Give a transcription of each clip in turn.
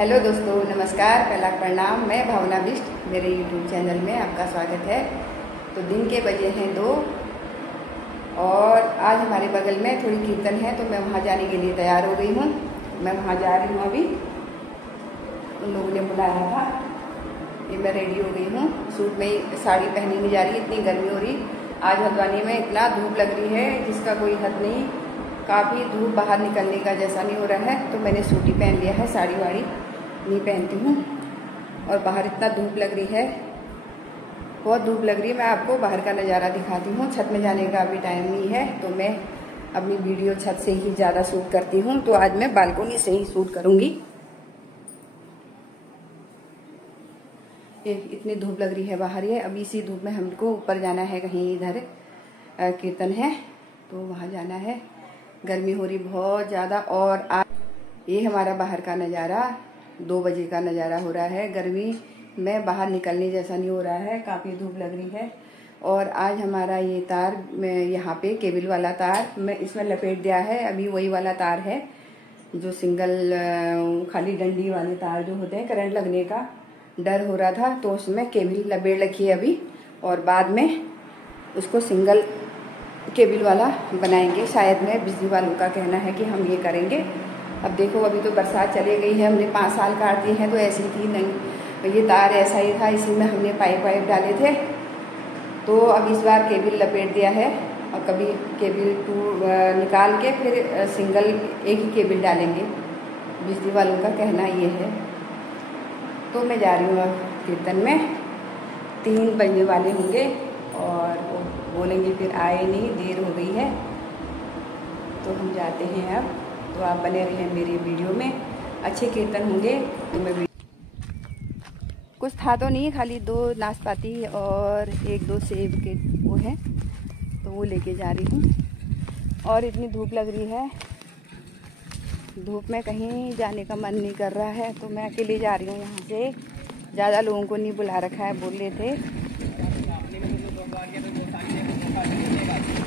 Hello दोस्तों, नमस्कार, पहला प्रणाम। मैं भावना बिष्ट, मेरे यूट्यूब चैनल में आपका स्वागत है। तो दिन के बजे हैं 2 और आज हमारे बगल में थोड़ी कीर्तन है, तो मैं वहाँ जाने के लिए तैयार हो गई हूँ। मैं वहाँ जा रही हूँ अभी, उन लोगों ने बुलाया था। ये मैं रेडी हो गई हूँ, सूट में साड़ी पहनी नहीं जा रही, इतनी गर्मी हो रही। आज हल्द्वानी में इतना धूप लग रही है जिसका कोई हद नहीं। काफ़ी धूप, बाहर निकलने का जैसा नहीं हो रहा है, तो मैंने सूट ही पहन लिया है, साड़ी वाड़ी नहीं पहनती हूँ। और बाहर इतना धूप लग रही है, बहुत धूप लग रही है। मैं आपको बाहर का नज़ारा दिखाती हूँ। छत में जाने का अभी टाइम नहीं है, तो मैं अपनी वीडियो छत से ही ज़्यादा शूट करती हूँ। तो आज मैं बालकोनी से ही शूट करूँगी। इतनी धूप लग रही है बाहर। ये अभी इसी धूप में हमको ऊपर जाना है, कहीं इधर कीर्तन है तो वहाँ जाना है। गर्मी हो रही बहुत ज़्यादा। और आज ये हमारा बाहर का नज़ारा 2 बजे का नज़ारा हो रहा है। गर्मी में बाहर निकलने जैसा नहीं हो रहा है, काफ़ी धूप लग रही है। और आज हमारा ये तार, मैं यहाँ पे केबल वाला तार मैं इसमें लपेट दिया है। अभी वही वाला तार है जो सिंगल खाली डंडी वाले तार जो होते हैं, करंट लगने का डर हो रहा था, तो उसमें केबल लपेट रखी है अभी। और बाद में उसको सिंगल केबल वाला बनाएंगे। शायद में बिजली वालों का कहना है कि हम ये करेंगे। अब देखो, अभी तो बरसात चली गई है, हमने 5 साल काट दिए हैं, तो ऐसी थी नहीं, ये तार ऐसा ही था, इसी में हमने पाइप वाइप डाले थे। तो अब इस बार केबल लपेट दिया है और कभी केबल निकाल के फिर सिंगल एक ही केबल डालेंगे। बिजली वालों का कहना ये है। तो मैं जा रही हूँ कीर्तन में, 3 बजने वाले होंगे और वो बोलेंगे फिर आए नहीं, देर हो गई है। तो हम जाते हैं अब। तो आप बने रहें मेरी वीडियो में, अच्छे कीर्तन होंगे। तो मैं कुछ था तो नहीं, खाली 2 नाशपाती और 1-2 सेब के वो हैं, तो वो लेके जा रही हूँ। और इतनी धूप लग रही है, धूप में कहीं जाने का मन नहीं कर रहा है, तो मैं अकेले जा रही हूँ यहाँ से। ज़्यादा लोगों को नहीं बुला रखा है, बोल रहे थे।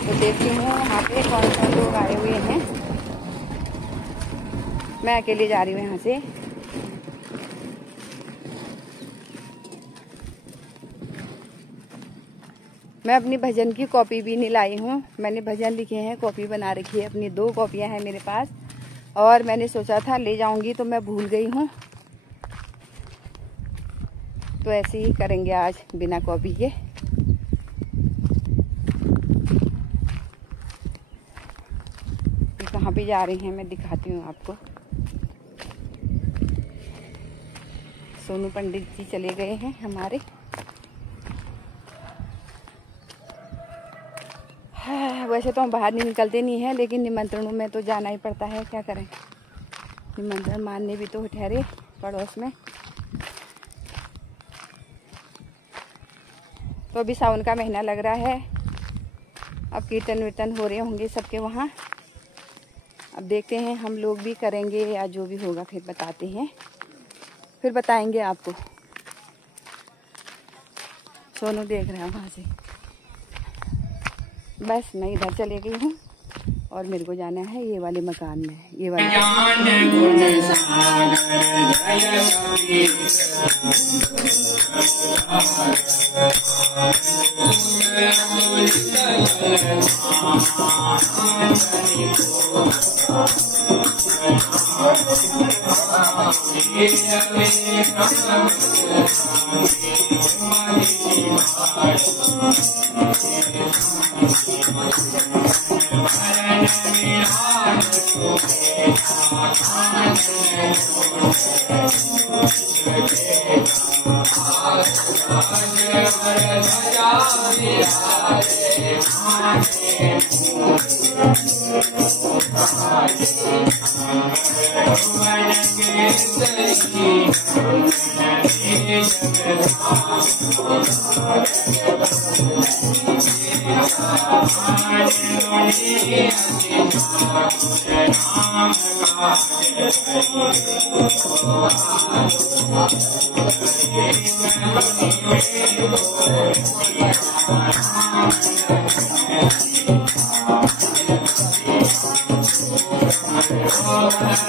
तो देखती हूँ वहाँ पे कौन कौन लोग आए हुए हैं। मैं अकेले जा रही हूँ यहाँ से। मैं अपनी भजन की कॉपी भी नहीं लाई हूँ। मैंने भजन लिखे हैं, कॉपी बना रखी है अपनी। 2 कॉपियाँ हैं मेरे पास और मैंने सोचा था ले जाऊँगी, तो मैं भूल गई हूँ। तो ऐसे ही करेंगे आज बिना कॉपी के। कहाँ पे जा रही हैं मैं दिखाती हूँ आपको। सोनू पंडित जी चले गए हैं हमारे। वैसे तो हम बाहर नहीं निकलते नहीं हैं, लेकिन निमंत्रणों में तो जाना ही पड़ता है, क्या करें। निमंत्रण मानने भी तो ठहरे पड़ोस में। तो अभी सावन का महीना लग रहा है। अब कीर्तन वीर्तन हो रहे होंगे सबके वहाँ। अब देखते हैं, हम लोग भी करेंगे या जो भी होगा फिर बताते हैं, फिर बताएंगे आपको। सोनू देख रहा है वहाँ से। बस मैं इधर चले गई हूँ और मेरे को जाना है ये वाले मकान में, ये वाले।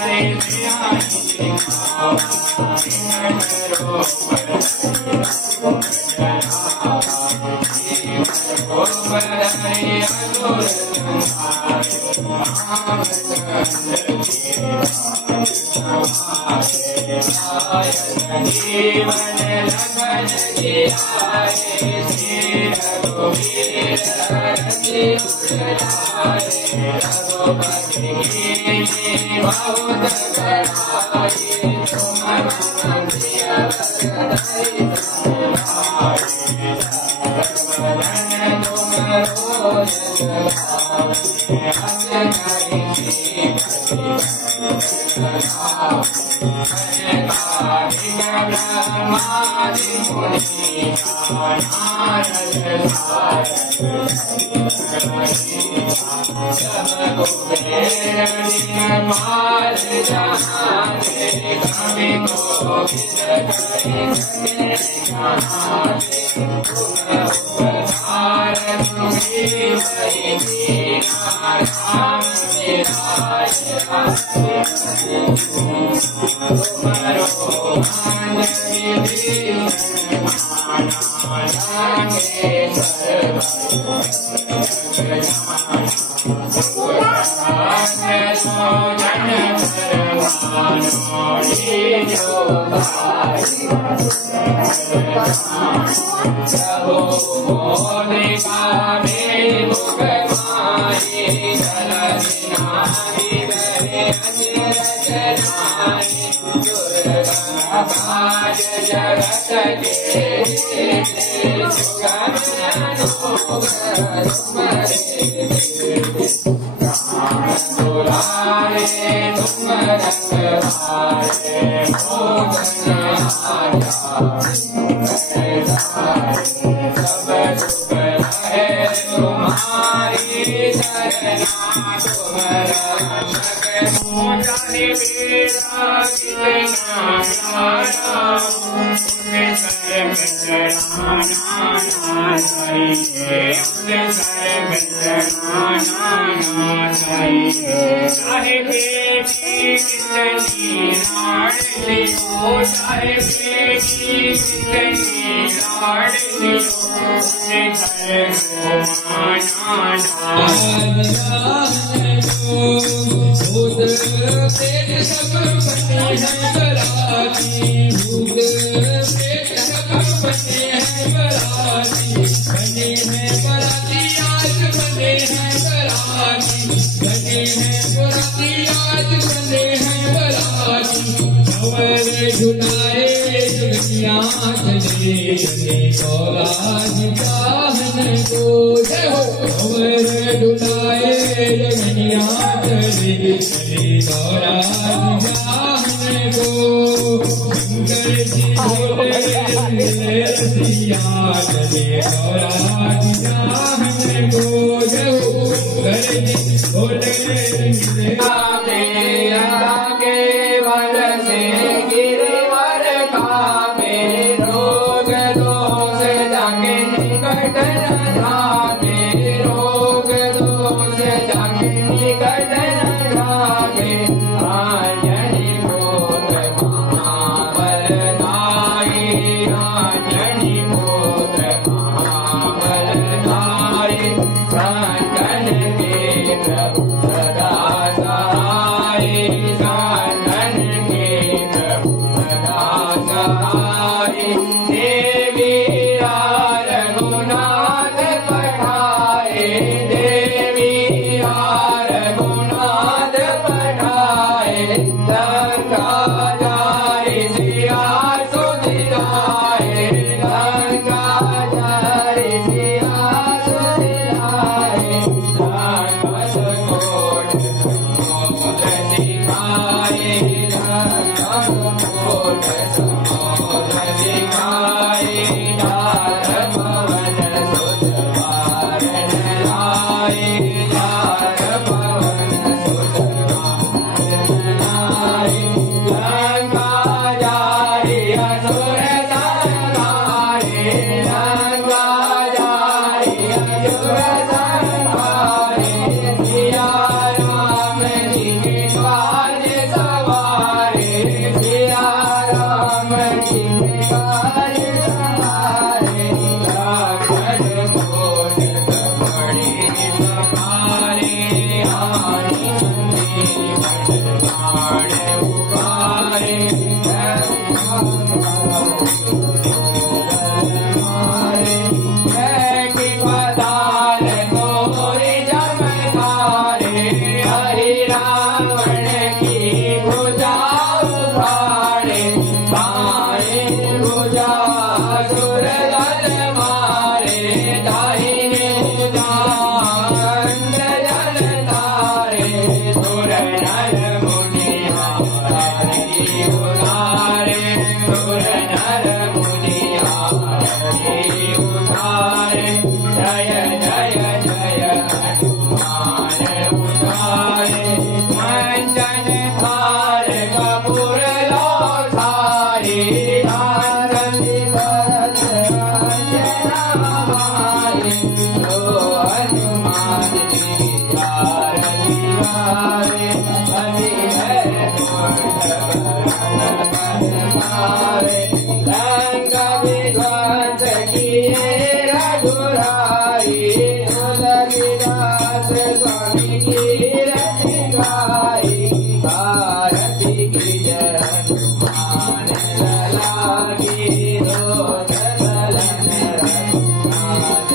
Hare Krishna Santa Hanuman ji आरती गावे, हरि है भावे, लंका विध्वंस किए रघुराई, तुलसीदास स्वामी की रति गाई, भारती की जय हनुमान लला की दोष दलन रघुनाथ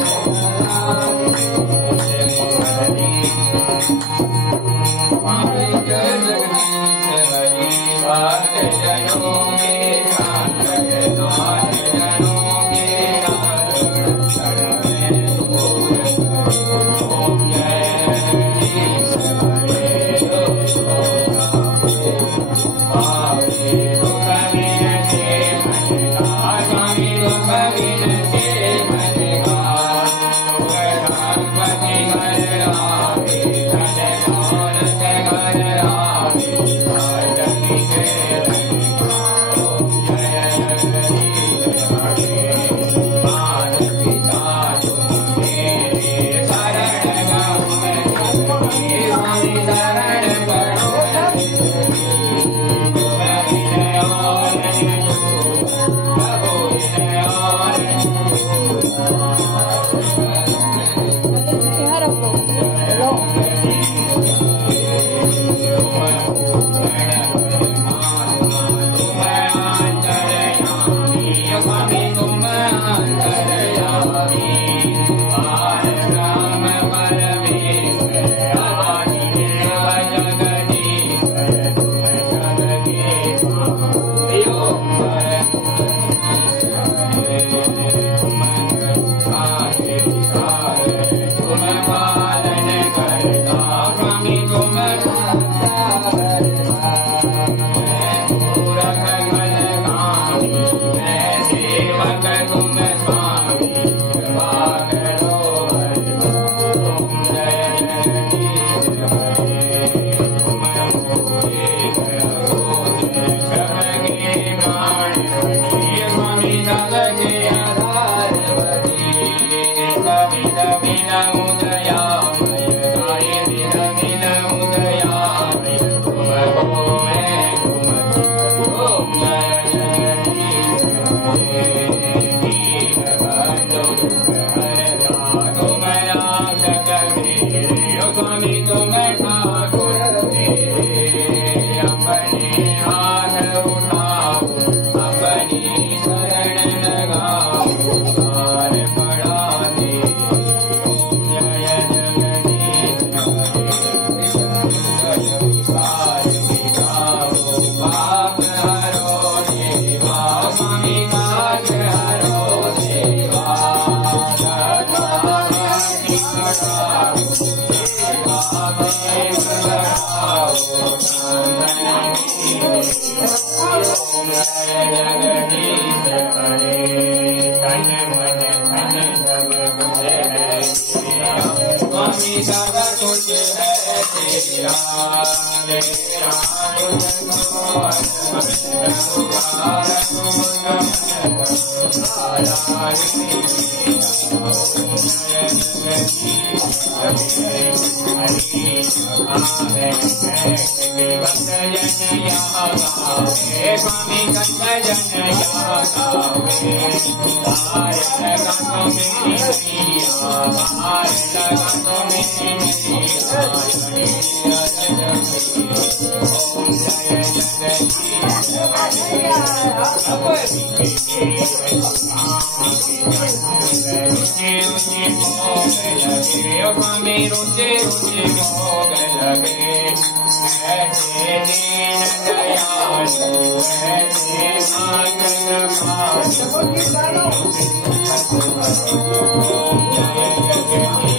Jai